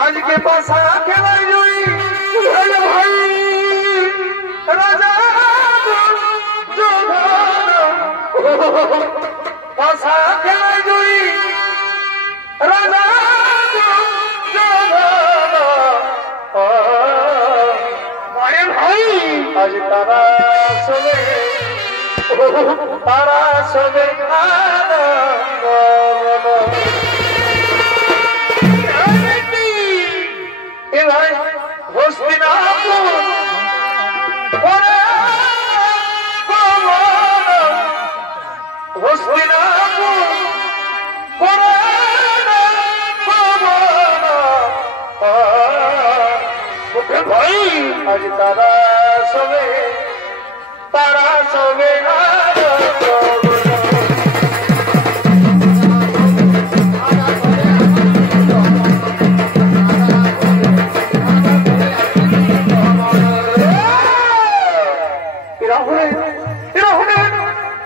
आज के पास आके भाई राजा जो पास आके राजा आज तारा सोवे आज तारा सोवे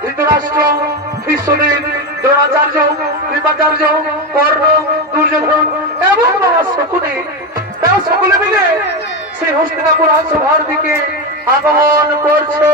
ধৃতরাষ্ট্র ভীষ্মদেব দ্রোণাচার্য কৃপাচার্য কর্ণ দুর্যোধন এবং শকুনি তারা সকলে মিলে সেই হস্তিনাপুর রাজসভার দিকে আগমন করছে।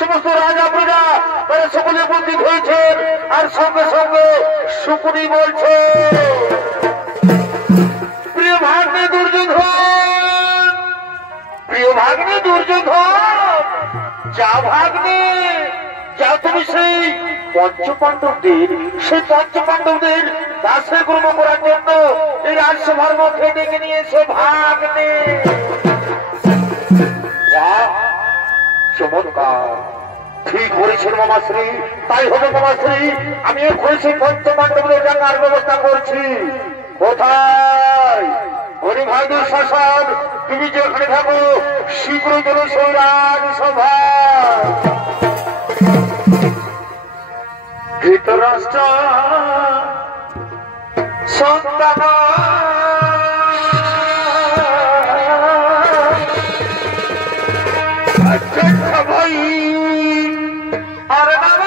সমস্ত রাজা প্রজা তারা সকলে উপস্থিত হয়েছেন আর সঙ্গে সঙ্গে শকুনি বলছে, প্রিয় ভাগ্নে দুর্যোধন, যা ভাগ্নে যা তুমি সেই পঞ্চপাণ্ডবদের দাসে গ্রহণ করার জন্য এই রাজসভার মধ্যে ডেকে নিয়েছে ভাগ্নে। চমৎকার, ঠিক বলেছেন মামাশ্রী, তাই হবে মামাশ্রী। আমি এক্ষুনি সেই পঞ্চপাণ্ডবদের ডাকার ব্যবস্থা করছি। কোথায় হরি ভাই দুঃশাসন, তুমি যেখানে থাকো শীঘ্র যেন সেই রাজসভা ধৃতরাষ্ট্র সন্তান ভাই আর নাম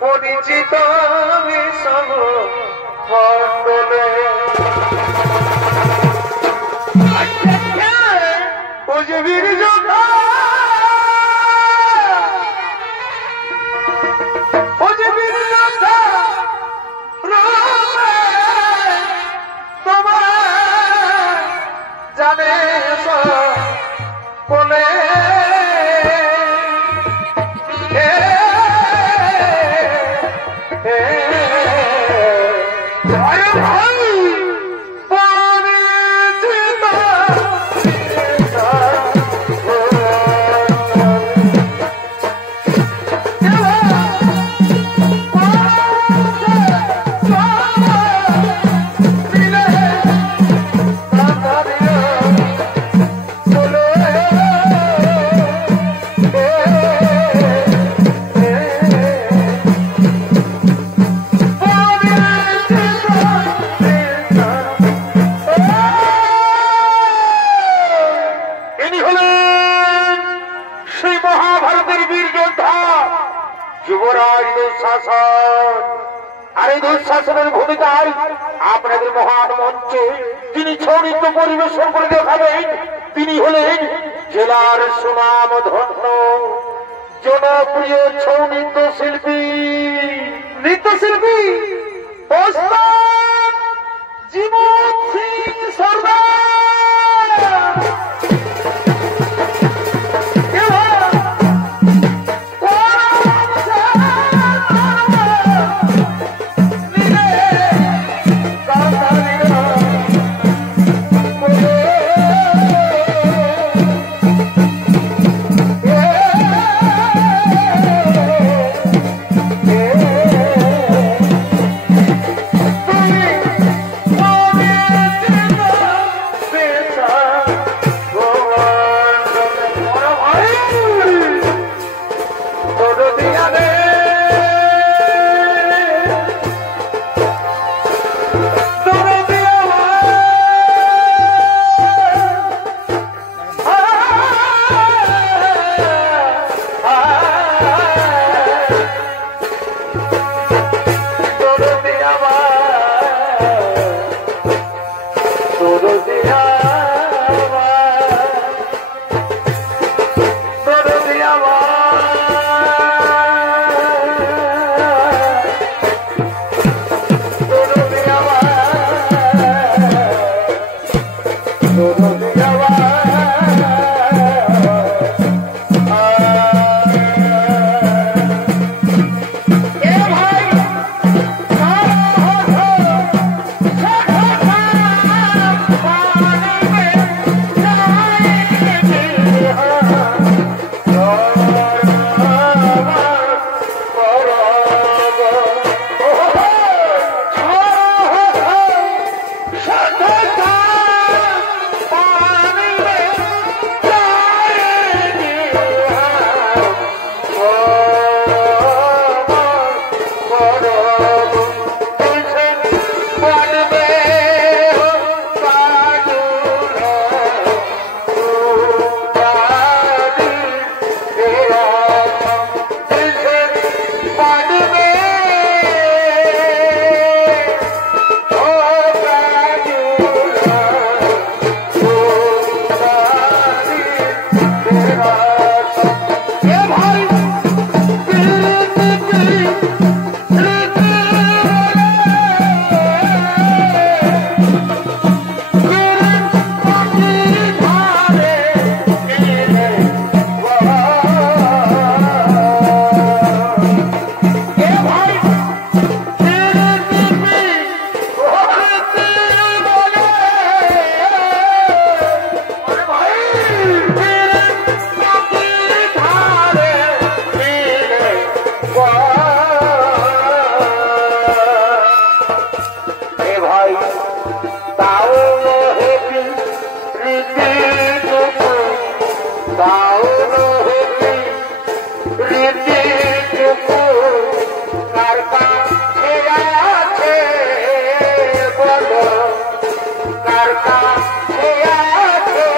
পরিচিত বিষম মন্ডলে বীর যোদ্ধা বীর যোদ্ধা তোমার জানে বলে যুবরাজ দুঃশাসন। আর এই দুঃশাসনের ভূমিকায় আপনাদের মহান মঞ্চে তিনি ছৌনৃত্য পরিবেশন করে দেখাবেন। তিনি হলেন জেলার সুনাম ধন্য জনপ্রিয় ছৌনৃত্য শিল্পী নৃত্যশিল্পী জীবন সিং সর্দার। ভাই তাও নহে রীতি টুকু তাও নহে রীতি টুকু কার কাছে আছে বলো কার কাছে আছে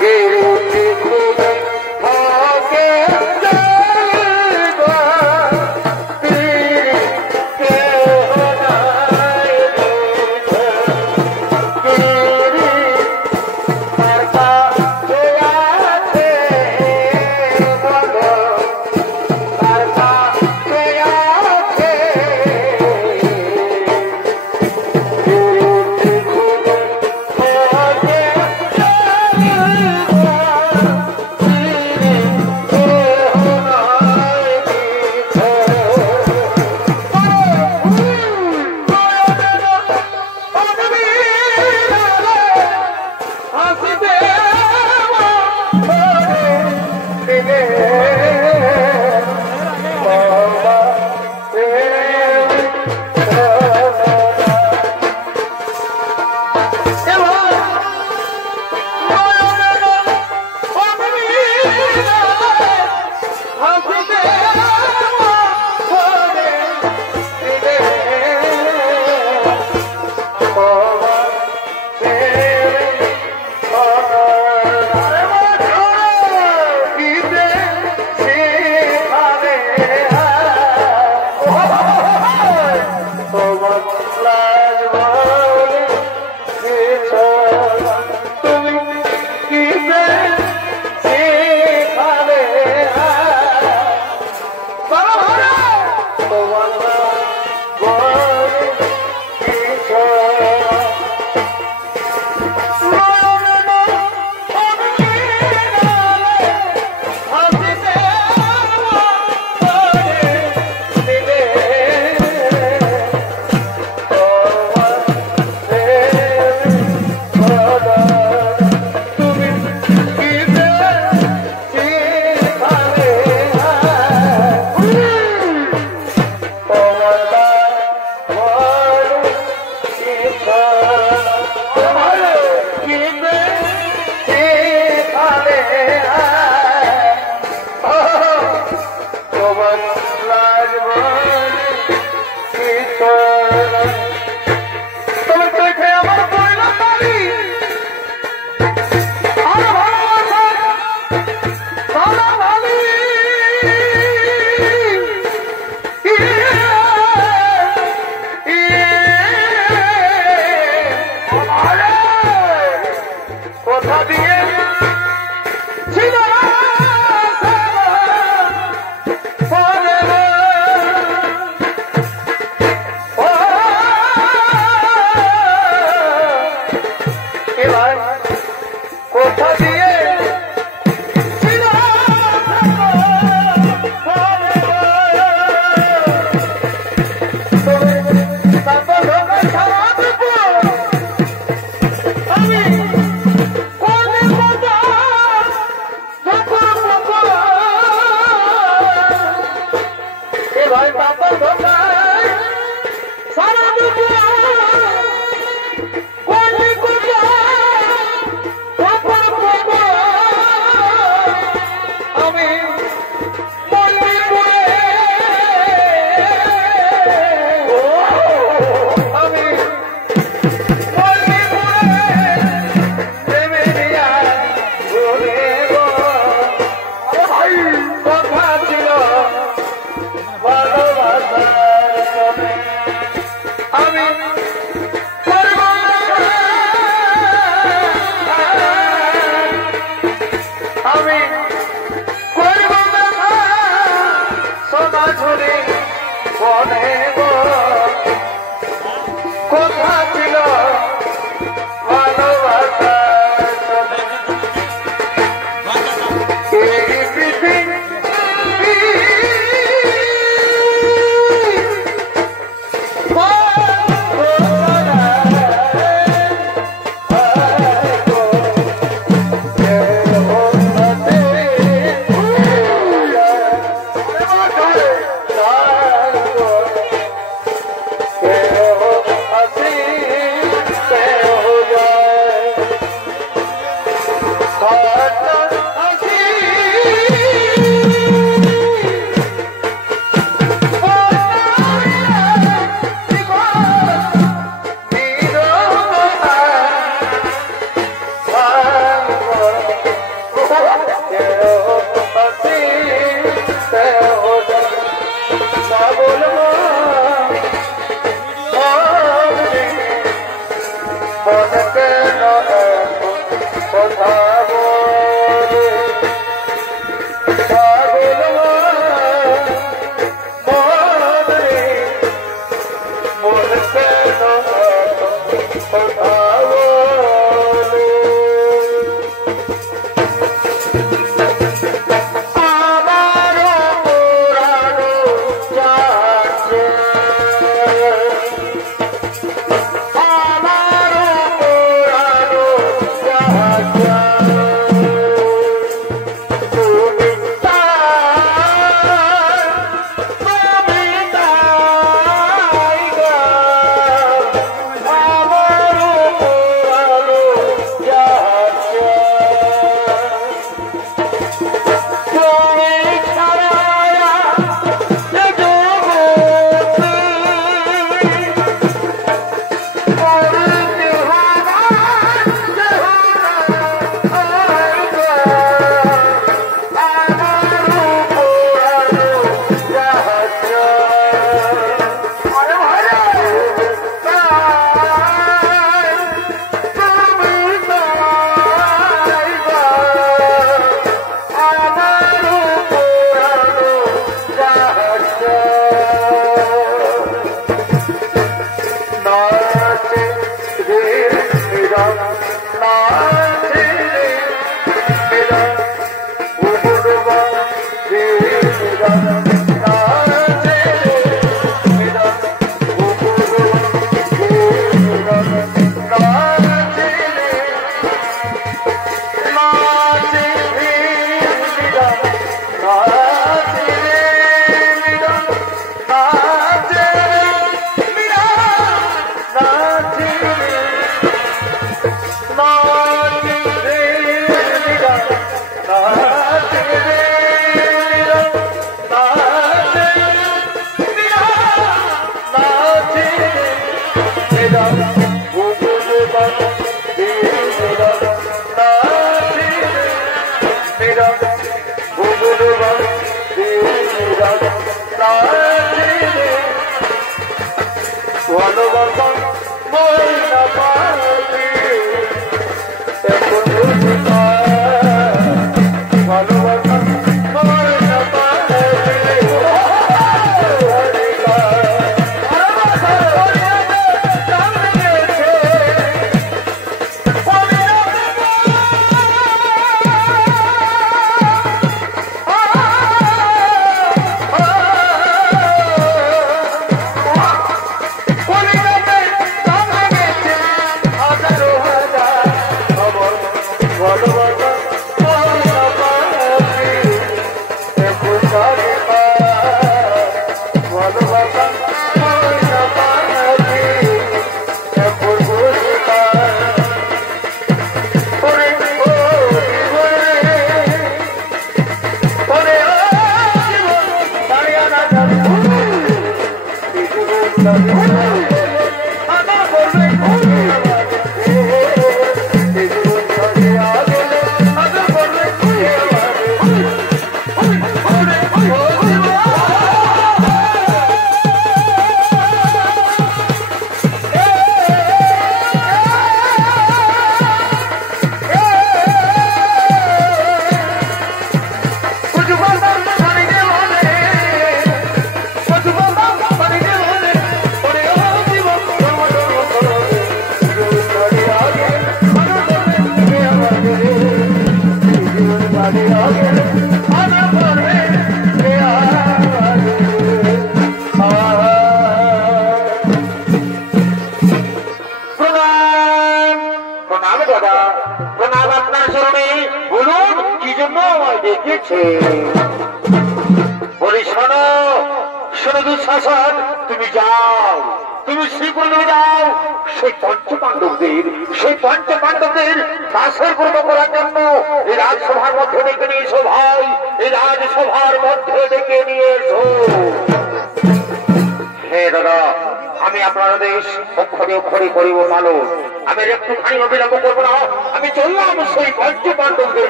গিরুটি খুলে থাকে ভালোবাসা ময়না পাখি এখন বুঝিতা ভালোবাসা ময়না পাখি তুমি যাও, তুমি শ্রীপুরে যাও, সেই পঞ্চপাণ্ডবদের দাসের পূর্ণ করার জন্য এই রাজসভার মধ্যে ডেকে নিয়ে এসো ভাই, এই রাজসভার মধ্যে ডেকে নিয়ে এসো। হে দাদা, আমি আপনার দেশ অক্ষরে অক্ষরে করিব পালন, আমি একটুখানি অবিলম্ব করবো না, আমি চললাম সেই পঞ্চপাণ্ডবদের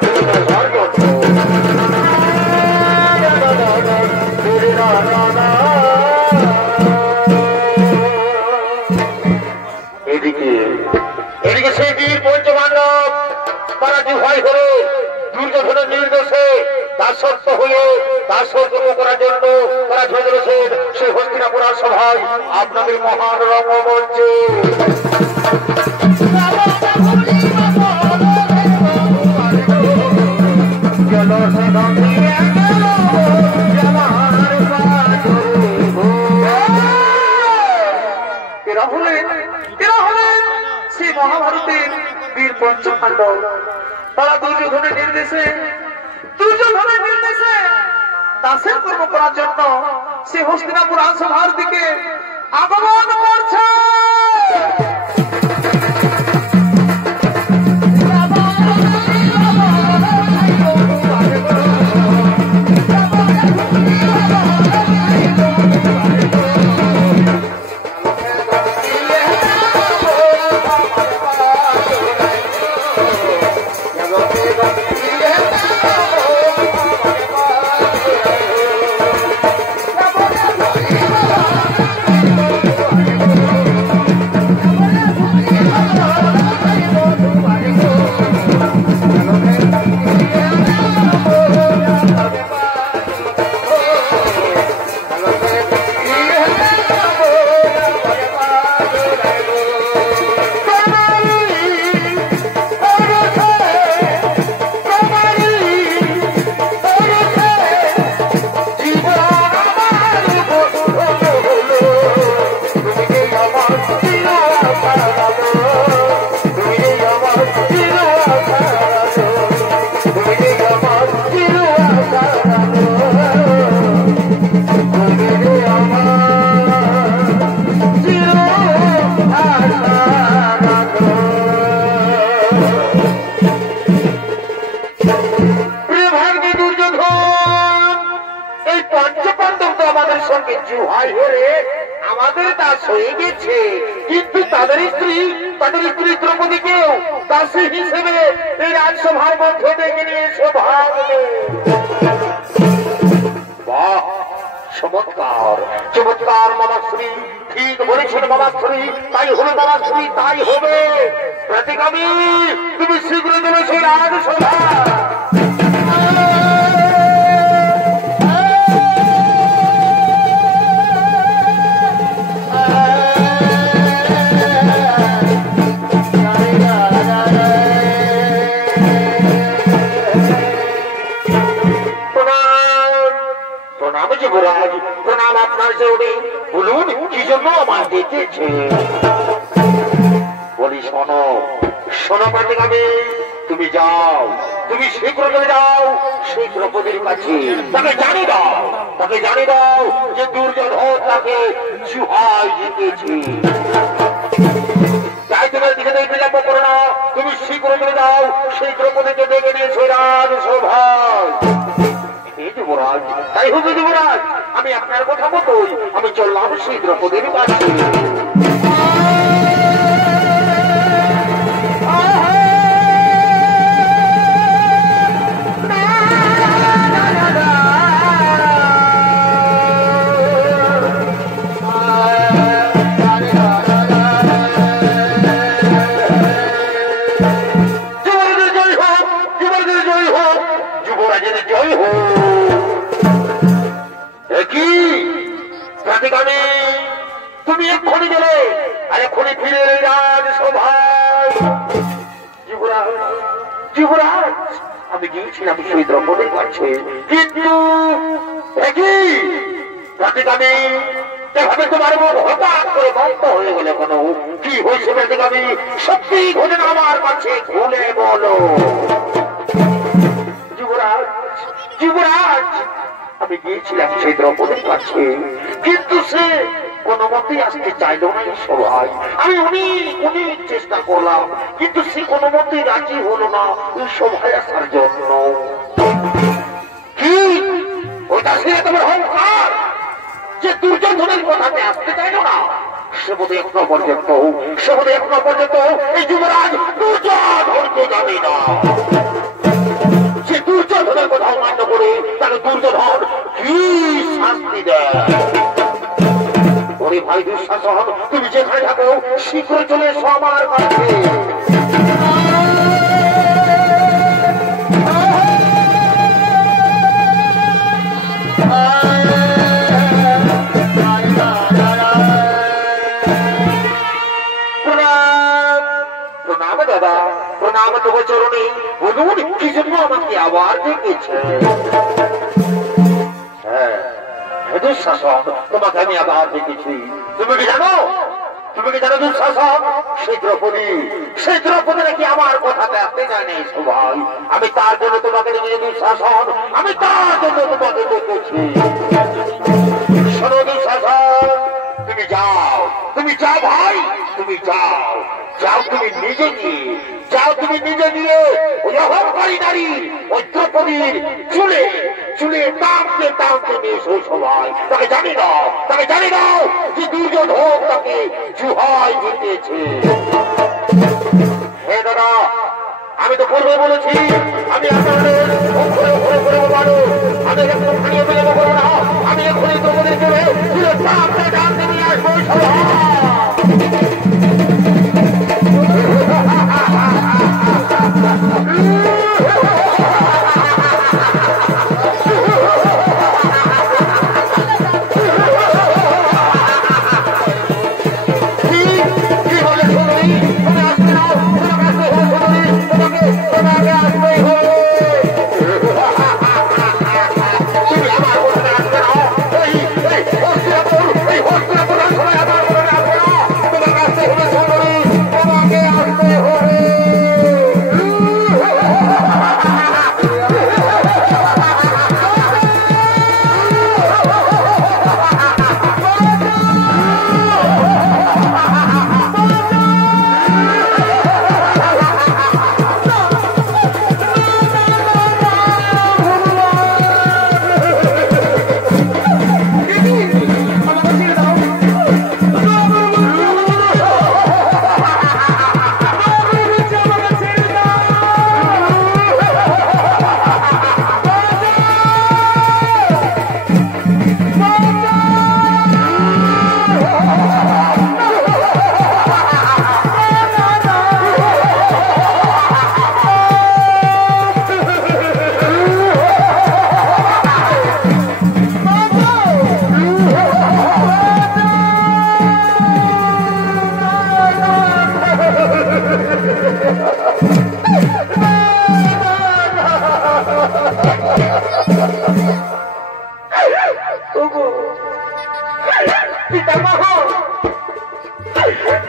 এদিকে সেই বীর পঞ্চপাণ্ডব তারা জুহাই হলে দুর্যোধনের নির্দেশে দাসত্ব হয়ে দাসত্ব করার জন্য তারা ধরে ধরেছেন সেই হস্তিনাপুর সভায় আপনাদের মহান রঙ্গমঞ্চে। মহাভারতের বীর পঞ্চপাণ্ডব তারা দুর্যোধনের নির্দেশে দাসের কর্ম করার জন্য সে হস্তিনাপুর রাজসভার দিকে আগমন করছে। আমাদের দাস হয়ে গেছে, কিন্তু তাদের স্ত্রী দ্রৌপদীকেও দাসী হিসেবে এই রাজসভার মধ্যে ডেকে নিয়ে ভাববে। বাহ, চমৎকার চমৎকার মামাশ্রী, ঠিক বলেছ। বলেছেন মামাশ্রী, তাই হলো মামাশ্রী, তাই হবে। প্রতিগামী তুমি শীঘ্র চলেছে রাজসভা। যুবরাজ প্রণাম আপনার চরণে। বলুন কি জন্য আমার ডেকেছে? বলি শোনো, শোনো প্রতিগামী, তুমি যাও, তুমি শীঘ্র চলে যাও সেই দ্রৌপদীর কাছে। তাকে জানিয়ে দাও, তাকে জানিয়ে দাও যে দুর্যোধন তাকে জুহায় জিতেছে। তাই তোমার দিকে বিলম্ব করো না, তুমি শীঘ্র চলে যাও সেই দ্রৌপদীকে ডেকে নিয়েছে রাজসভায়। যুবরাজ, তাই হবে যুবরাজ, আমি আপনার কথা মতোই আমি চললাম সেই দ্রৌপদীর কাছে। তুমি এক্ষুনি গেলে আর এক্ষুনি ফিরে রাজসভায়। যুবরাজ, আমি গিয়েছিলাম সেই দ্রৌপদীর কাছে, কিন্তু প্রতিগামী এভাবে তোমার মুখ হঠাৎ করে বন্ধ হয়ে গেলে কেন? কি হয়েছে প্রতিগামী? সত্যি ঘটনা আমার কাছে খুলে বলো। যুবরাজ, যুবরাজ, আমি গিয়েছিলাম সেই দ্রৌপদীর কাছে, কিন্তু সে কোনো মতেই আসতে চাইল না এই সভায়। আমি অনেক চেষ্টা করলাম, কিন্তু সে কোনো মতেই রাজি হলো না এই সভায় আসার জন্য। কি ওইটা সে তোমার অহংকার যে দুর্যোধনের কথাতে আসতে চাইল না? সে বোধ এখনো পর্যন্ত এই যুবরাজ দুর্যোধনকে জানে না। সে দুর্যোধনের কথা অমান্য করে তাহলে দুর্যোধন কি শাস্তি দেয়? ওরে ভাই দুঃশাসন, তুমি যেখানে থাকো শীঘ্র চলে এসো আমার কাছে। প্রণাম দাদা, প্রণাম তোমার চরণে। বলুন কি জন্য আমাকে আবার ডেকেছে? হ্যাঁ দুঃশাসন, তোমাকে আমি আবার দেখেছি। তুমি কি জানো, তুমি কি জানো দুঃশাসন, সেই দ্রৌপদী নাকি আমার কথাতে আসতে চায়নি সবাই। আমি তার জন্য তোমাকে দেখেছি দুঃশাসন, আমি তার জন্য তোমাকে দেখেছি। শোনো দুঃশাসন, তুমি যাও, তুমি যাও ভাই, তুমি যাও, তুমি নিজে নিয়ে ওই অহংকারী নারী ওই দ্রৌপদীর চুলে টানতে নিয়ে এসো সবাই। তাকে জানি দাও যে দুর্যোধন তাকে জুহায় জিতেছে। হে দাদা, আমি তো পূর্বে বলেছি আমি আপনাদের আমি একদম খানিয়ে বিলম্ব করবো না। আমি এখনই দ্রৌপদীর চুলে টানতে নিয়ে আসবো সবাই।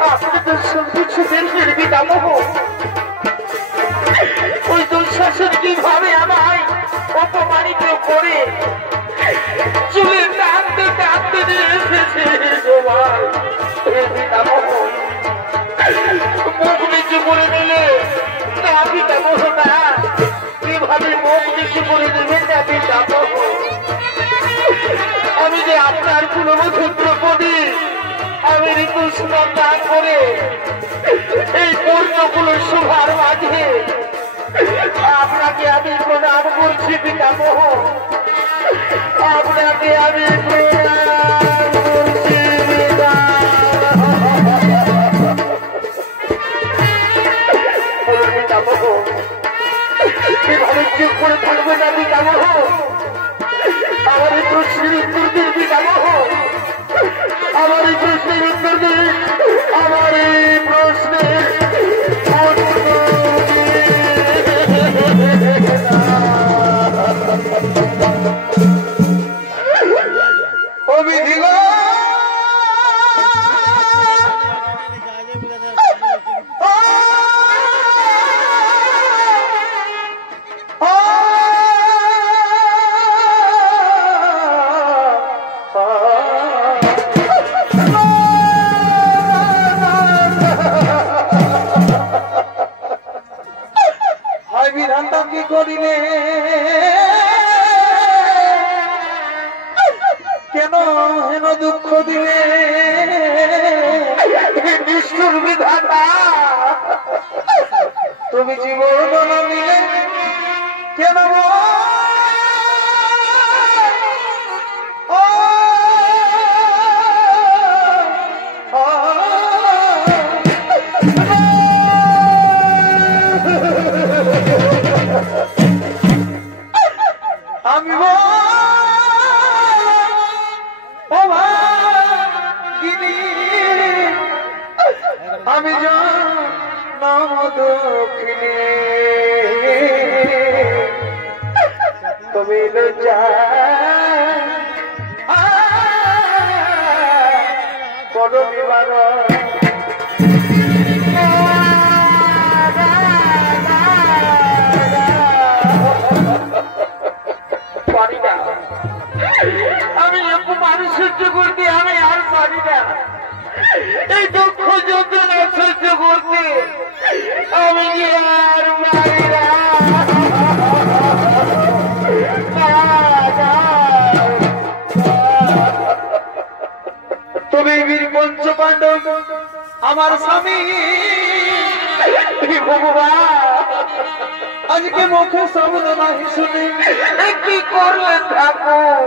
আপনি তো সত্যি পিতামহ ওই দুঃশাসন কিভাবে আমায় অপমানিত করে চুলে টানতে টানতে নিয়ে এসেছে পিতামহ মুখ নিচু করে দিলে না পিতামহ না কিভাবে মুখ নিচু করে দেবেন না পিতামহ আমি যে আপনার কুলবধূত্র পদী আমি ঋতুস্ন দান করে এই পূর্ণগুলো শোভার মাঝে আপনাকে আমি প্রণাম করছি পিতামহ আপনাকে আমি প্রণাম করছি পিতামহ এভাবে চুপ করে থাকবে না পিতামহ আমার এই প্রশ্নের উত্তর দিন পিতামহ আমার এই প্রশ্নের উত্তর দিন আমার এই প্রশ্নের কেন হেন দুঃখ দিলে নিষ্ঠুর বিধাতা তুমি জীবন দিলে কেন আমি আমি নাম দক্ষিণে তুমি বড় বিমান পারি না আমি অপমান সহ্য করতে আমি আর পারি না এই দুঃখ যন্ত্রণা সহ্য করতে আমি আর পারি না তুমি বীর পঞ্চপাণ্ডব আমার স্বামী ভগবান আজকে মুখে শব্দ নাহি শুনে কি করলেন ঠাকুর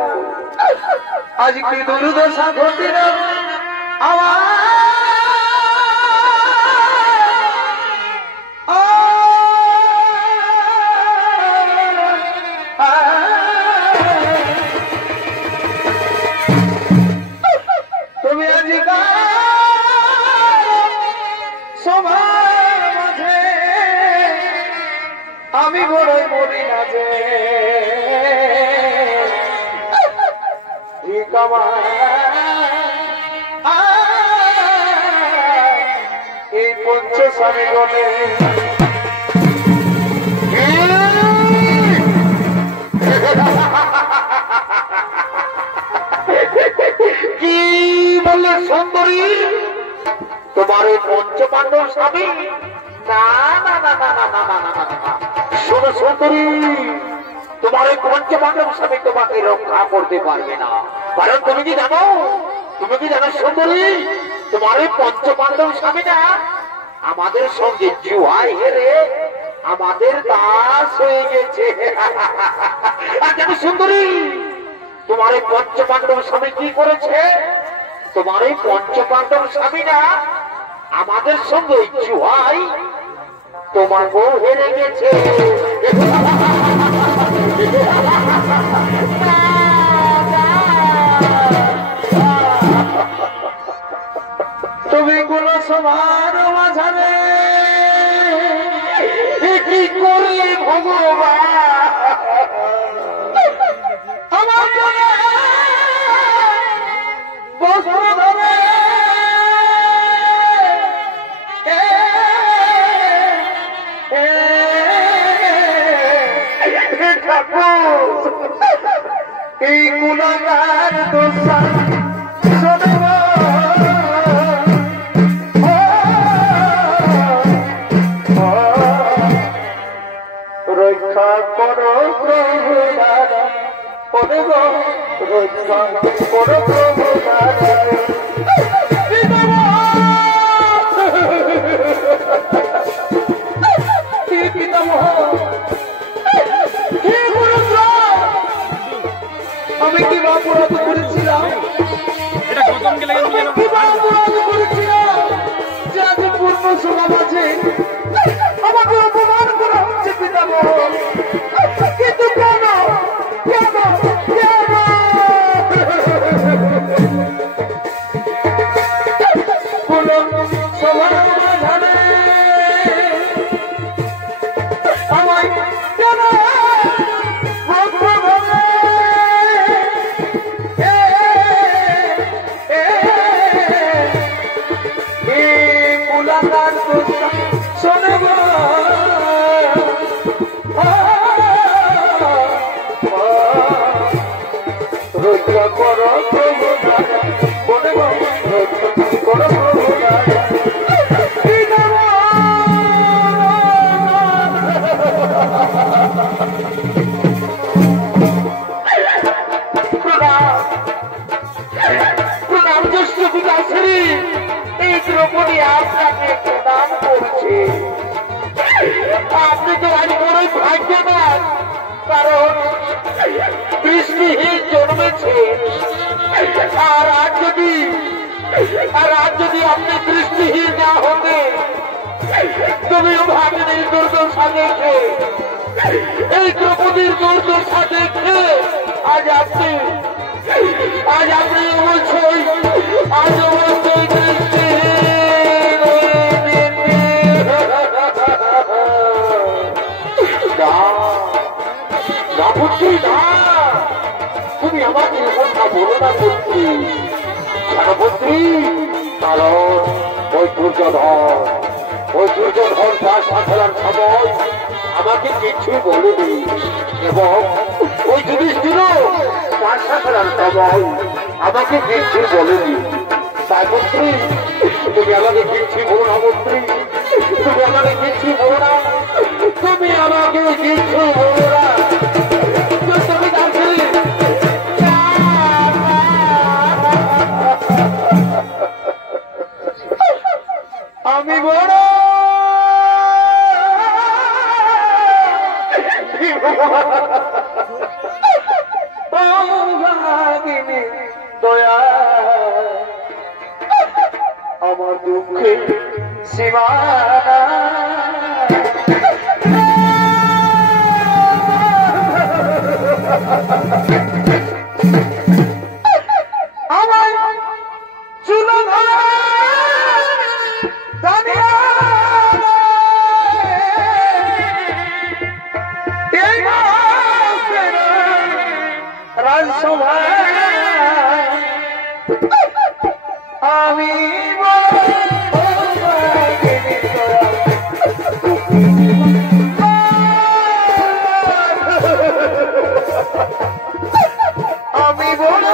আজকে দুর্দশা ঘটিল আমার তুমি আজকে সবার মাঝে আমি বড়ই মরি না যে এই পঞ্চস্বামী গণে কি বলে সুন্দরী তোমার এই পঞ্চপাণ্ডব স্বামী না না না না না না না না না শোনো সুন্দরী তোমার এই পঞ্চপাণ্ডব স্বামী তোমাকে রক্ষা করতে পারবে না কারণ তুমি কি জানো সুন্দরী তোমার এই পঞ্চপাণ্ডব স্বামী না আমাদের সঙ্গে জুয়ায় হেরে আমাদের দাস হয়ে গেছে আর জানো সুন্দরী তোমার এই পঞ্চপাণ্ডব স্বামী কি করেছে তোমার এই পঞ্চপাণ্ডব স্বামী না আমাদের সঙ্গে জুয়ায় তোমাকেও হেরে গেছে তুমি কোন সবার মাঝারে কি করলে ভগবান আমার বস্ত্র ধরে ঠাকুর এই গুণাগার দোষা শোনব রক্ষা করো প্রভু রক্ষা করো প্রভু আমি কি বা অপরাধ করেছিলাম যে আজ পূর্ণ সমাজ আছে আমাকে অপমান করা হচ্ছে পিতামহ কিন্তু কেন কেন কেন কোন সমাধানে আমায় কেন রক্ষা করো প্রভু বলে রক্ষা করো প্রভু প্রণাম জ্যেষ্ঠ বিকাশী এই দ্রৌপদী আপনাকে প্রণাম করছে আপনি তো আজ বড়ই ভাগ্যবান কারণ বৃষ্টিহীন জন্মেছে আর আজ যদি আপনি বৃষ্টিহীন না হতে তুমিও ভাগ্যের দুর্দশা দেখে এই দ্রৌপদীর দুর্দশা দেখে আজ আপনি অবশ্যই তুমি আমাকে কথা বলো না পুত্রী কেন পুত্রী কারণ ওই দুর্যোধন তার সাধারণ সময় আমাকে কিছু বলেনি এবং ওই যুধিষ্ঠির তার সাধারণ সময় আমাকে কিছু বলেনি তাই পুত্রী তুমি আমাকে কিচ্ছু বলো না পুত্রী তুমি আমাকে কিচ্ছু বলো না তুমি আমাকে কিচ্ছু বলো না আমি বড় দয়া আমার দুঃখে সীমানা আমার চুলো আমি আমি বড়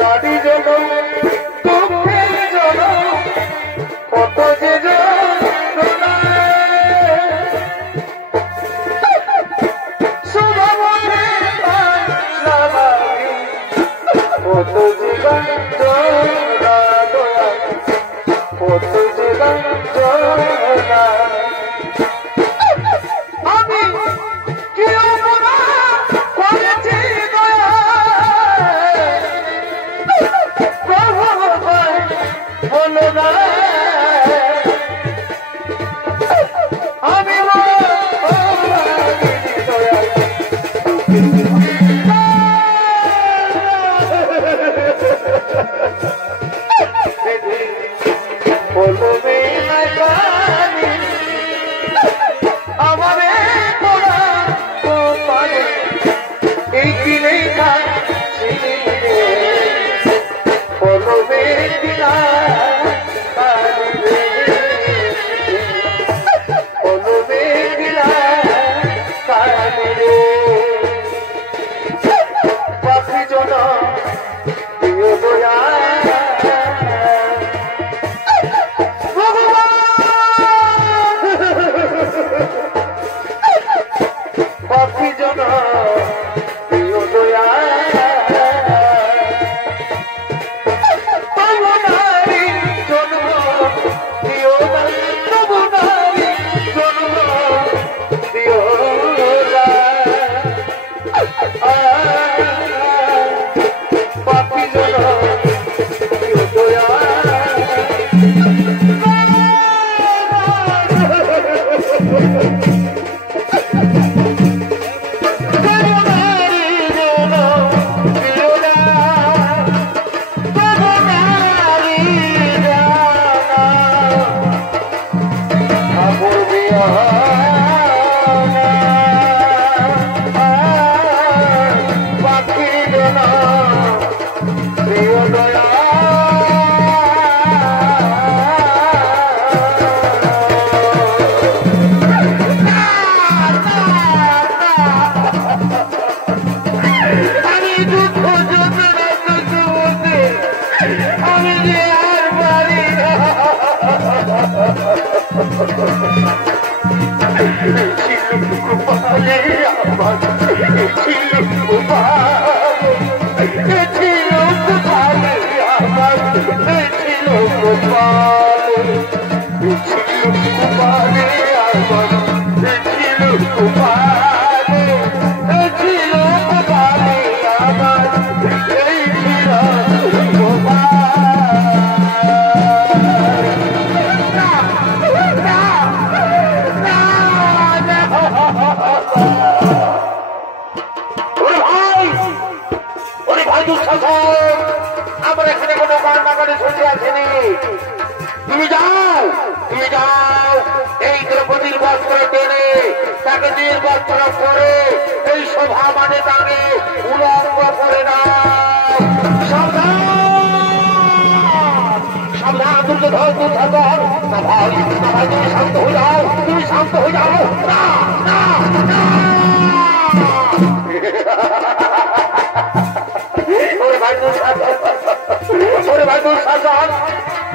নারী জন দুঃখের জন কত যে আমি কি অপরাধ করেছি প্রভু বলো না আমি বলবে না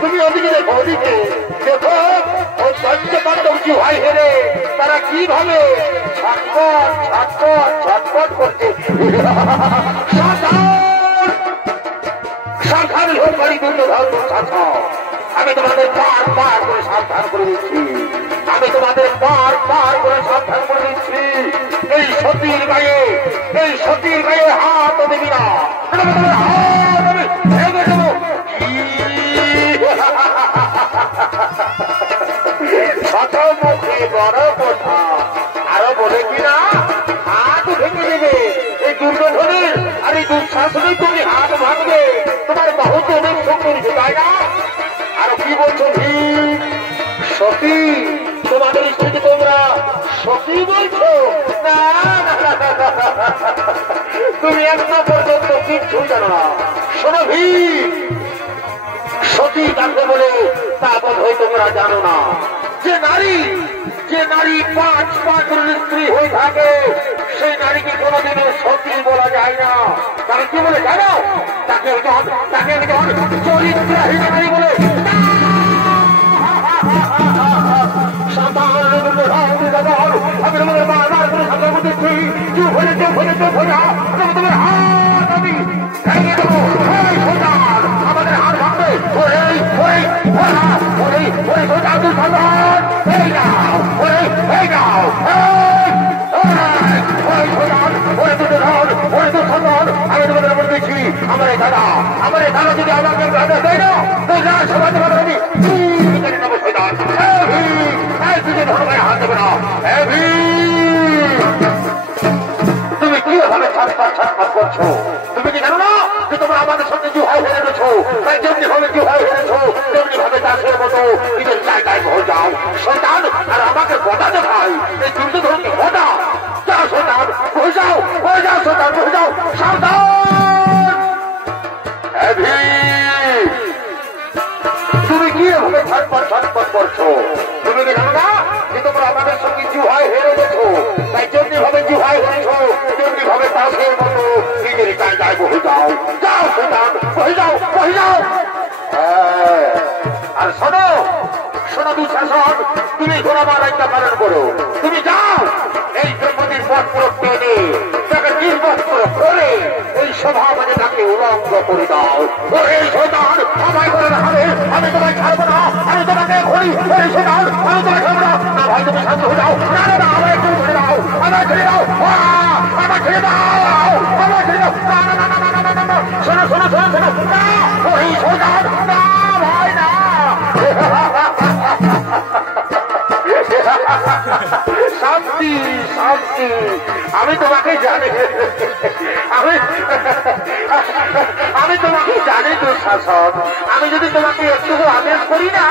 তুমি ওদিকে দেখো, ওদিকে দেখো, ওই পঞ্চপাণ্ডব কি হয় হেরে তারা কিভাবে ছটপট ছটপট ছটপট করছে। সাবধান হোক বাড়ি দুর্যোধন শাসক, আমি তোমাদের পার পার করে সাবধান করে দিচ্ছি, আমি তোমাদের পার পার করে সাবধান করে দিচ্ছি। এই সতীর গায়ে, এই সতীর গায়ে হাত দেবি না, হাত আমি ভেঙে দেবো। ছোট মুখে বড় কথা, আরো বলে কিনা হাত ভেঙে দেবে। এই দুর্যোধনের আর এই দুঃশাসনের তুমি হাত ভাঙবে, তোমার বহুত অনেক শক্তি, তাই না? আর কি বলছো ভীম? সতী, তোমাদের স্ত্রীকে তোমরা সতী বলছো? না, তুমি একটা পর্যন্ত কিচ্ছু জানো না। শোনো ভীম, সতী কাকে বলে তা বোধ হয় তোমরা জানো না। যে নারী, যে নারী পাঁচ স্ত্রী হয়ে থাকে সেই নারীকে কোনোদিনও সতী বলা যায় না। তাকে কি বলে জানো? তাকে একজন চরিত্রহীন নারী বলে। আমি তোমাদের বারবার করে সাথে বলতেছি, চুপ হয়ে চুপ হয়ে চুপ হয়ে যাও, তোমাদের হাত আমি ভেঙে দেবো। আমাদের হাত ভাঙবে, আমি তোমাদের বলতেছি, আমার এই দাদা যদি আমাকে দাদা দেয় না, সবাই তোমাদের আমি হাত দেবে না। তুমি কি ভাবে ছাটপাট ছাটপাট করছো? তুমি কি জানো না যে তোমরা আমাদের সঙ্গে জুহাই হয়ে এনেছো? তাই যেমনি ভাবে জুহাই এনেছো তেমনি ভাবে চাষের মতো নিজের জায়গায় হয়ে যাও। শয়তান আর আমাকে বটা দেখাই, এই দুর্যোধনকে বটা। যা শয়তান, হয়ে যাও, হয়ে যাও, শয়তান হয়ে যাও। সাবধান! তুমি কি এভাবে ছটপট ছটপট করছো? তুমি কি জানো না যে তোমরা আমাদের সঙ্গে জুহাই হেরে গেছো? তাই যেমনি ভাবে জুহাই হেরেছো তেমনি ভাবে চাষের মতো নিজের জায়গায় বহে যাও। যাও শয়তান, বহে যাও, বহে যাও। আর শোনো, শোনো দুঃশাসন, তুমি ঘোরাবার একটা পালন করো। তুমি যাও এই দ্রৌপদীর পথ টেনে তাকে নির্বস্ত্র করে এই সভা মানে তাকে উলঙ্গ করে দাও। এই শয়তান আমায় করে রাখাবে, আমি তোমায় ছাড়বো না, আমি তোমাকে ঘুরি। এই শয়তান, আমি তোমায় ছাড়বো না। না ভাই, তুমি শান্ত হয়ে যাও। না না, আমায় একটু ধরে দাও, আমায় ছেড়ে দাও। আমার ছেড়ে দাও, আমার ছেড়ে দাও। শোনো শোনো শোনো শোনো, ওই সোজা না ভাই না। শান্তি শান্তি, আমি তোমাকে জানি, আমি তোমাকে জানি দুঃশাসন। আমি যদি তোমাকে একটু আদেশ করি না,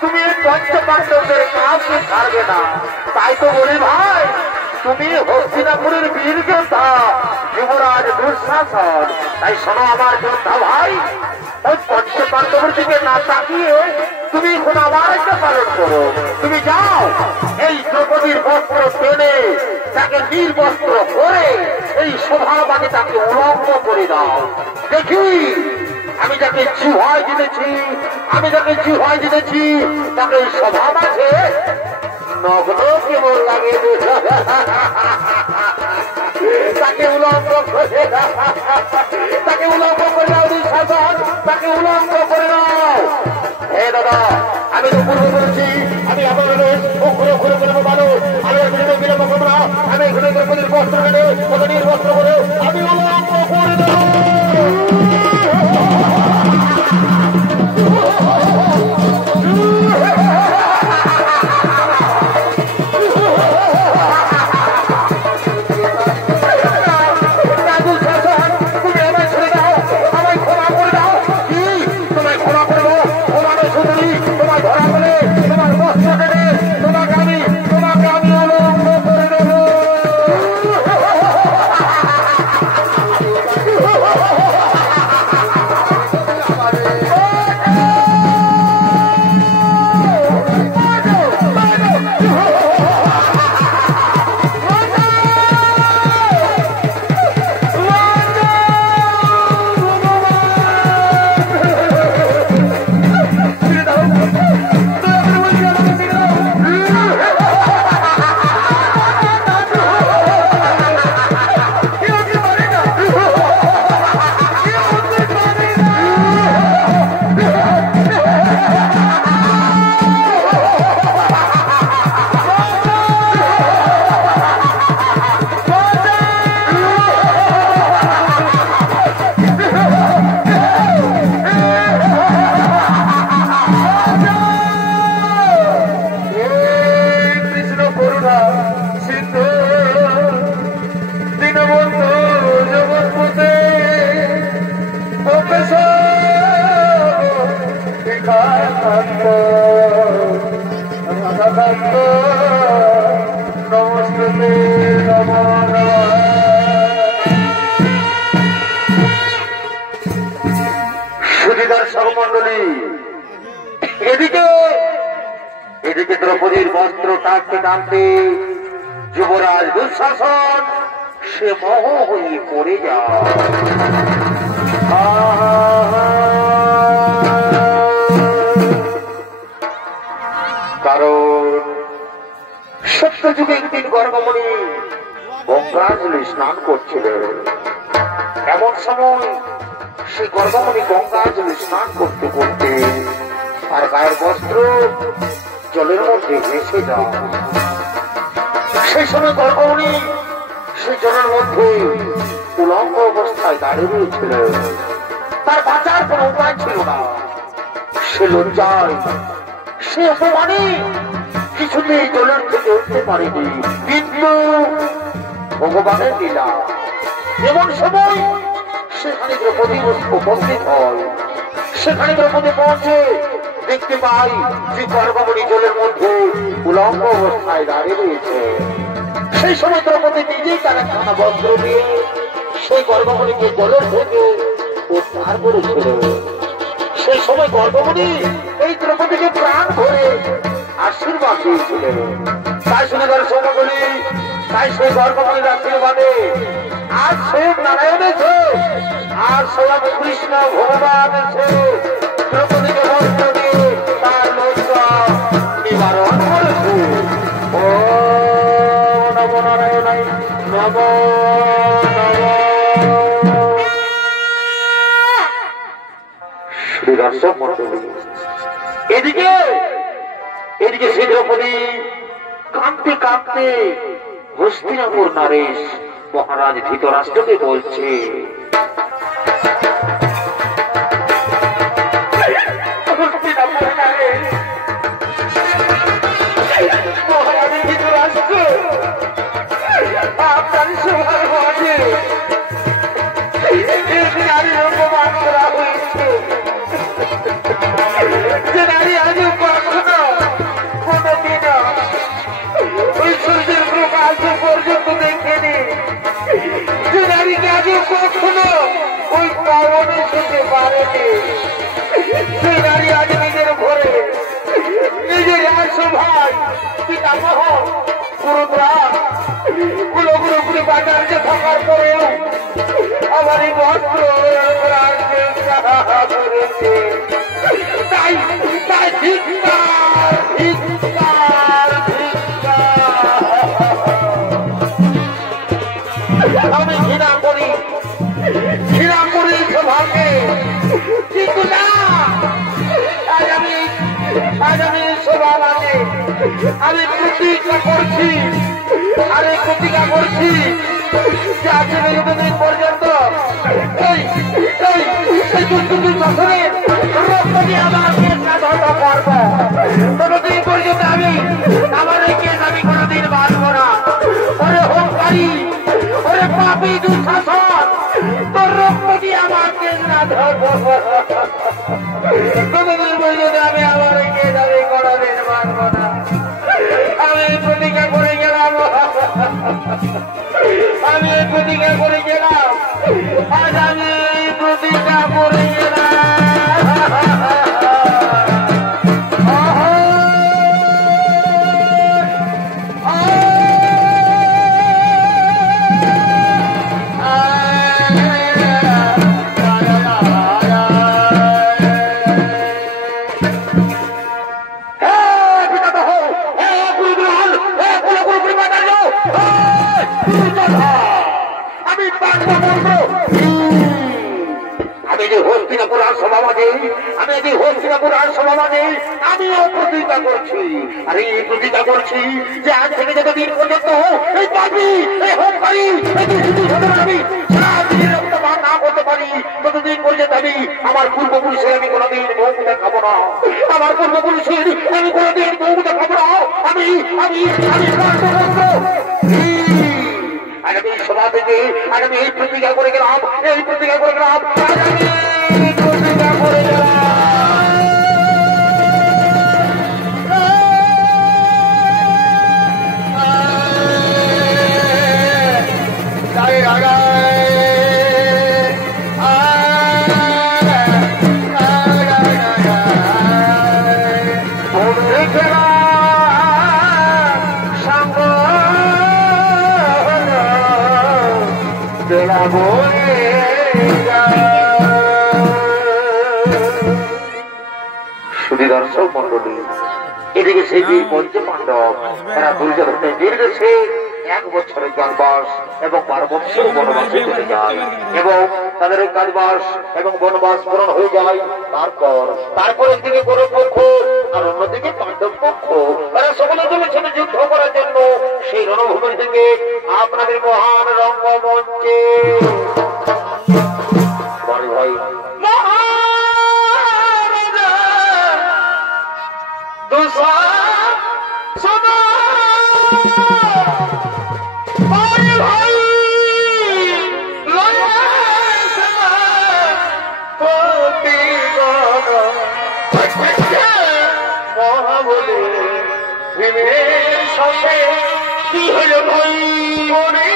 তুমি এই পঞ্চপাণ্ডবদের কাউকে ছাড়বে না। তাই তো বলি ভাই, তুমি হস্তিনাপুরের বীর যোদ্ধা যুবরাজ দুঃশাসন। তাই শোনো আমার যোদ্ধা ভাই, ওই পঞ্চপাণ্ডবের দিকে না তাকিয়ে তুমি এখন আমার একটা পালন করো। তুমি যাও, এই দ্রৌপদীর বস্ত্র টেনে তাকে নির্বস্ত্র করে এই শোভাবাদী তাকে উলঙ্গ করে দাও। দেখি আমি যাকে জিহ্বায় জিতেছি, আমি যাকে জিহ্বায় জিতেছি তাকে সভা মাঝে নগ্ন কেমন লাগে। তাকে উলঙ্গ করে, তাকে উলঙ্গ করে দাও দুঃশাসন, তাকে উলঙ্গ করে দাও। হে দাদা, আমি তো পূর্ব বলছি, আমি আমার ঘুরে ঘুরে করে মানুষ, আমি বিলম্ব করবো না। আমি ঘুরে ঘুরে বস্ত্র কেনে নির্বস্ত্র করে আমি উলঙ্গ করে দেবো। এদিকে দ্রৌপদীর বস্ত্র টানতে টানতে যুবরাজ দুঃশাসন সে মোহ হয়ে পড়ে যায়। কারণ সত্য যুগে একদিন গর্গমণি গঙ্গাজলে স্নান করছিলেন। এমন সময় সেই গর্গমণি গঙ্গাজলে স্নান করতে করতে তার গায়ের বস্ত্র জলের মধ্যে ভেসে যায়। সেই সময় গর্গমণি সেই জলের মধ্যে উলঙ্গ অবস্থায় দাঁড়িয়ে রয়েছিল। তার বাঁচার কোনো উপায় ছিল না। সে লজ্জায়, সে অপমানে কিছুতেই জলের থেকে উঠতে পারেনি। কিন্তু ভগবানের লীলা, এমন সময় সেখানে দ্রৌপদী উপস্থিত হয়। সেখানে দ্রৌপদী পৌঁছে দেখতে পাই যে গর্গমণি জলের মধ্যে উলঙ্গ অবস্থায় দাঁড়িয়ে রয়েছে। সেই সময় দ্রৌপদী নিজেই তার একখানা বস্ত্র দিয়ে সেই গর্গমণিকে জলের থেকে উদ্ধার করেছিল। সেই সময় গর্গমণি এই দ্রৌপদীকে প্রাণ ভরে আশীর্বাদ দিয়েছিলেন। তাই শুনে দর্শকমণ্ডলী, তাই সেই গর্গমণির আশীর্বাদে আজ স্বয়ং নারায়ণ এসে, আর স্বয়ং কৃষ্ণ ভগবান এসে দ্রৌপদীকে বস্ত্র দিয়ে তার লজ্জা নিবারণ করেছে। ও নমো নারায়ণ, নমো নমো। শ্রী দর্শক মণ্ডলী, এদিকে সেই দ্রৌপদী কাঁদতে কাঁদতে হস্তিনাপুর নরেশ মহারাজ ধৃতরাষ্ট্রকে বলছে, মহারাজ ধৃতরাষ্ট্র আপনার সভার মাঝে নারী অপমান করা হয়েছে, যে নারী আজও কখনো কোনদিন ওই সূর্যের প্রকাশ পর্যন্ত দেখেনি, যে নারীকে আজও কখনো ওই পাবনে শুতে পারেনি, সেই নারী আজ নিজের ঘরে নিজের আসো ভাই পিতামহ গুরুরা গুলো করে বাজার যে থাকার পরেও আমার এই বস্ত্র করেছে। তাই তাই ধিক্কার ধিক্কার ধিক্কার। আমি ঘৃণা করি স্বভাবকে, কিন্তু না, আজ আমি স্বভাব আছে, আমি প্রতিজ্ঞা করছি, আরে প্রতিজ্ঞা করছি যে আজকে যতদিন পর্যন্ত এই দুর্নীতির বছরের রক্ত দিয়ে আমার কেস না ধরতে পারবো, ততদিন পর্যন্ত আমি আমার এই কেস আমি কোনোদিন বাঁধবো না। ওরে হোমকারী, ওরে পাপী দুঃশাসন, তোর রক্ত দিয়ে আমার কেস না ধরবো, ততদিন পর্যন্ত আমি আমার এই কেস আমি কোনোদিন বাঁধবো না। আমি প্রতিজ্ঞা করে গেলাম, আমি প্রতিজ্ঞা করে গেলাম, আজ আমি প্রতিজ্ঞা করে গেলাম। আমিও প্রতিজ্ঞা করছি, আরে প্রতিজ্ঞা করছি যে আজ থেকে যতদিন পর্যন্ত এই পাপী, এই হোমকারী, আমি রক্তপাত না করতে পারি, ততদিন পর্যন্ত আমি আমার পূর্বপুরুষের আমি কোনোদিন বউকে খাবো না, আমার পূর্বপুরুষের আমি কোনোদিন বউকে খাবো না। আমি আমি আমি আর আমি সভা থেকে আর আমি এই প্রতিজ্ঞা করে গেলাম, এই প্রতিজ্ঞা করে গেলাম, আর আমি প্রতিজ্ঞা করে গেলাম। দর্শক মন্ডলী, এদিকে সেই বীর পঞ্চপাণ্ডব তারা দুর্যোধনের নির্দেশে 1 বছরের কারাবাস এবং 12 বছর বনবাসে চলে যায় এবং তাদের কারাবাস এবং বনবাস পূরণ হয়ে যায়। তারপর একদিকে গৌরব পক্ষ আর অন্যদিকে পাণ্ডব পক্ষ, তারা সকলে চলেছেন যুদ্ধ করার জন্য সেই রণভূমি থেকে আপনাদের মহান রঙ্গমঞ্চে। ভাই কি হল ভাই মনে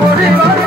পরিবার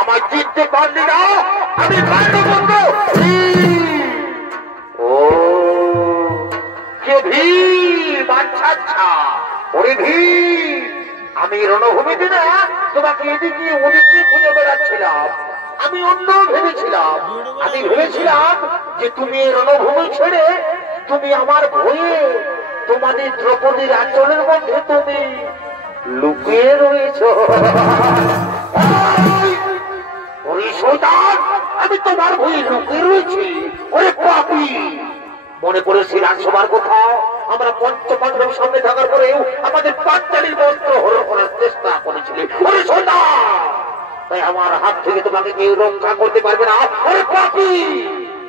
আমার জিততে পারলি না, আমি পারবো বন্ধু। ও কে ভীম, আচ্ছা আচ্ছা, ওরে ভীম, আমি রণভূমিতে না তোমাকে এদিকে ওদিকে খুঁজে বেড়াচ্ছিলাম। আমি অন্য ভেবেছিলাম, আমি ভেবেছিলাম যে তুমি রণভূমি ছেড়ে তুমি আমার ভয়ে তোমাদের দ্রৌপদীর আচরণের মধ্যে তুমি লুকিয়ে রয়েছ। আমি তোমার ভয়ে লুকিয়ে রয়েছি। ওরে পাপী, মনে পড়েছে রাজসভার কথা, আমরা পঞ্চপাণ্ডব সামনে থাকার পরেও আমাদের পাঁচটালির মন্ত্র হরণ করার চেষ্টা করেছিলি। ওরে সোনা, তাই আমার হাত থেকে তোমাকে কেউ রক্ষা করতে পারবে না। ওরে পাপী,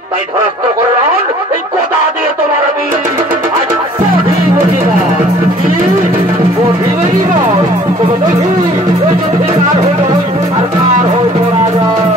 তাই ধরাস্ত করে রন এই কথা দিয়ে তোমার আমি আজ আর কার হয়ে পড়া যায়।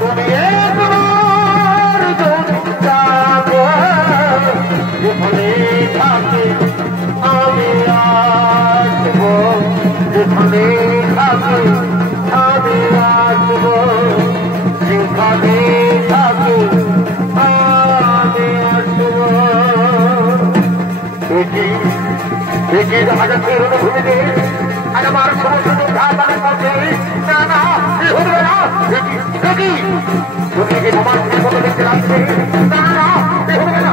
তুমি বাজাচ্ছে রণভূমিতে আর আমার সমস্ত যোদ্ধা তাদের মধ্যে না না হবে না দেখি তুমি কি তোমার মতো দেখতে লাগছে না না হবে না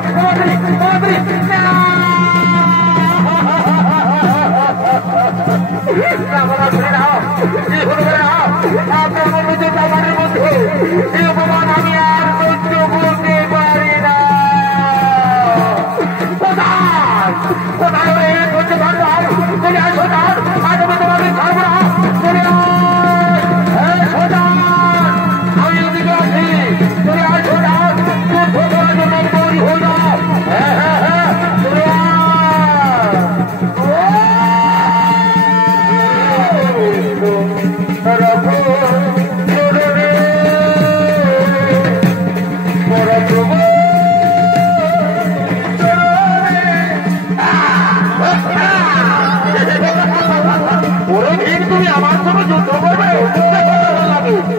আমি আর সহ্য করতে পারি না কোথায় সহ্য পারবো চলে আসো আজ আমি তোমাকে ছাড়বো না চলে আমি ওদিকে আছি চলে আসো যুদ্ধ করার জন্য তৈরি হয়ে যাও চলে তুমি আমার সঙ্গে যুদ্ধ করবে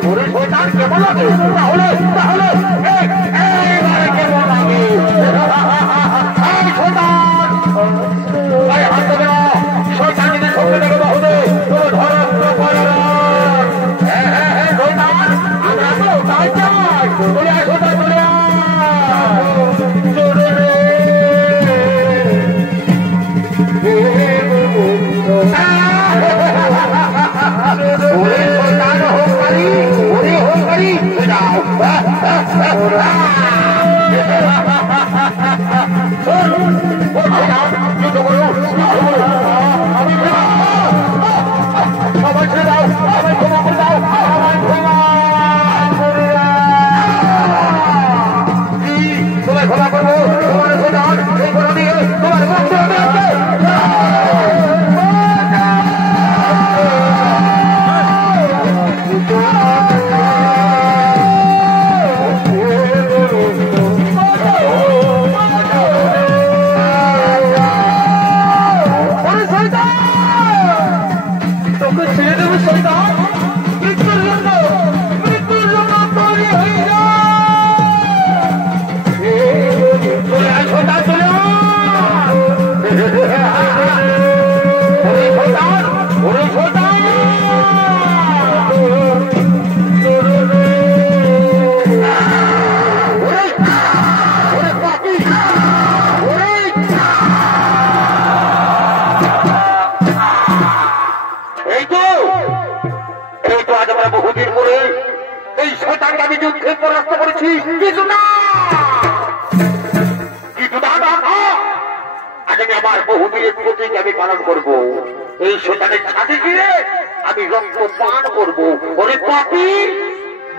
ওরে শয়তান কেমন লাগে তাহলে তাহলে এইবারে কেমন লাগে হাত দেবে না শয়তান যদি সঙ্গে দেখে বাহুদে তোর ধরো শয়তান আমরা তো তাই চাই চলে আসো চলে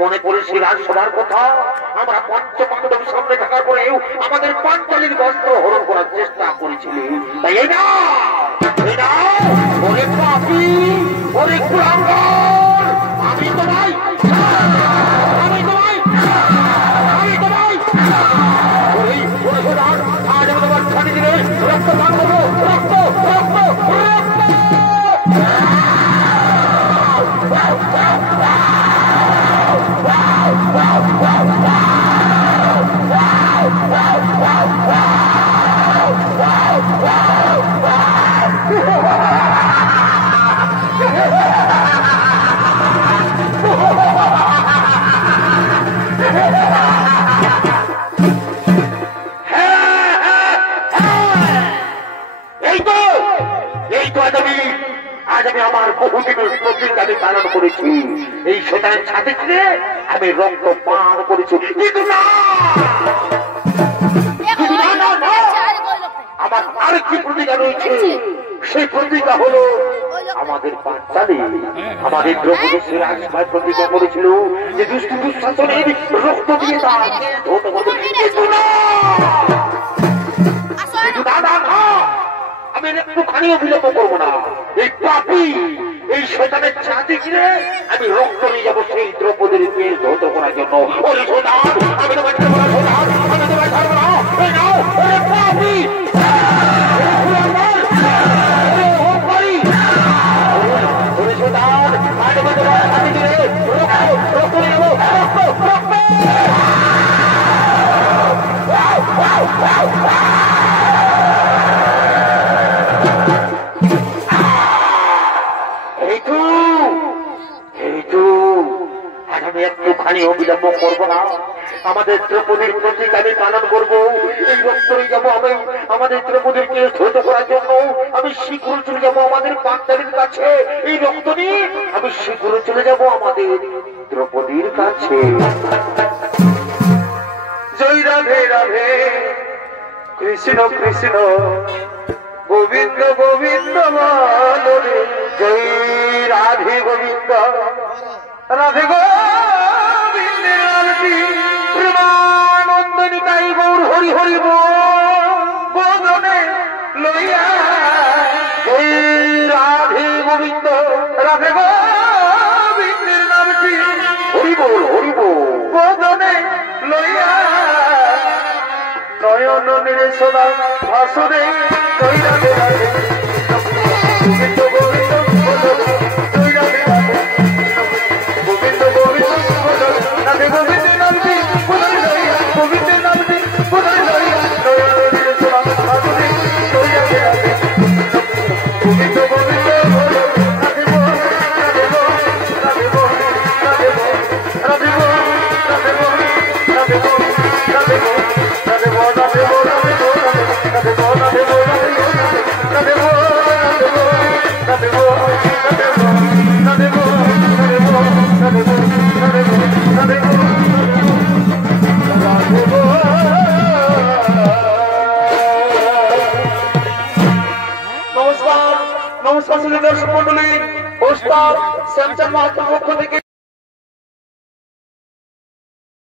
মনে পড়েছে রাজসভার কথা আমরা পঞ্চপাণ্ডব সামনে থাকার পরেও আমাদের পাঞ্চালীর বস্ত্র হরণ করার চেষ্টা করেছিলি তাই এই না ওরে পাপী ওরে কুলাঙ্গার আমি তোমায় আজ আমি তোমার ছাড়ি দিলে রক্ত পান করবো রক্ত রক্ত আমি পালন করেছি এই শয়তানের ছাদে ছিঁড়ে আমি রক্ত পান করেছি কিন্তু না আমার আরেকটি প্রতিজ্ঞা রয়েছে সেই প্রতিজ্ঞা হলো আমাদের পাঞ্চালী আমাদের দ্রৌপদী রাজসভায় প্রতিজ্ঞা করেছিল যে দুষ্ট দুঃশাসনের রক্ত দিয়ে তার ধৌত করবে কিন্তু না আমি একটুখানিও বিলম্ব করবো না এই পাপী এই শয়তানের ছাতি ছিঁড়ে আমি রক্ত নিয়ে যাবো সেই দ্রৌপদীর পেয়ে ধৌত করার জন্য ওরে শয়তান আমি তো বাঁচতে পারবো না আমি তো বাঁচতে পারবো না এই নাও ওরে পাপী ওরে শয়তান আজ আমি তোমার ছাতি ছিঁড়ে রক্ত নিয়ে যাবো রক্ত আজ আমি একটুখানি অবিলম্ব করবো না, আমাদের দ্রৌপদীর প্রতীক আমি পালন করবো। এই রক্তই যাবো আমি আমাদের দ্রৌপদীকে ধৈর্য করার জন্য। আমি শীঘ্র চলে যাবো আমাদের পাঞ্চালীর কাছে। এই রক্ত নিয়ে আমি শীঘ্র চলে যাবো আমাদের দ্রৌপদীর কাছে। জয় রাধে রাধে কৃষ্ণ কৃষ্ণ গোবিন্দ গোবিন্দ বলে। জয় রাধে গোবিন্দ রাধে গোবিন্দ প্রেমানন্দনী তাই গৌর হরি হরি বোধনে লইয়া। জয় রাধে গোবিন্দ রাধে গোবিন্দের নামটি হরি বল বোধনে লইয়া। নয়ন নিরেশনা ভাসুরে জয় রাধে রাধে গোবিন্দ গোবিন্দ জয় রাধে রাধে গোবিন্দ গোবিন্দ রাধে গোবিন্দের নামটি গোবিন্দের নামটি নয়ন নিরেশনা ভাসুরে জয় রাধে রাধে গোবিন্দ গোবিন্দ রাধে রাধে রাধে রাধে রাধে রাধে রাধে নমস্কার নমস্কার দর্শক মন্ডলী। ওস্তাদ শ্যামচাঁদ মাহাতোর পক্ষ থেকে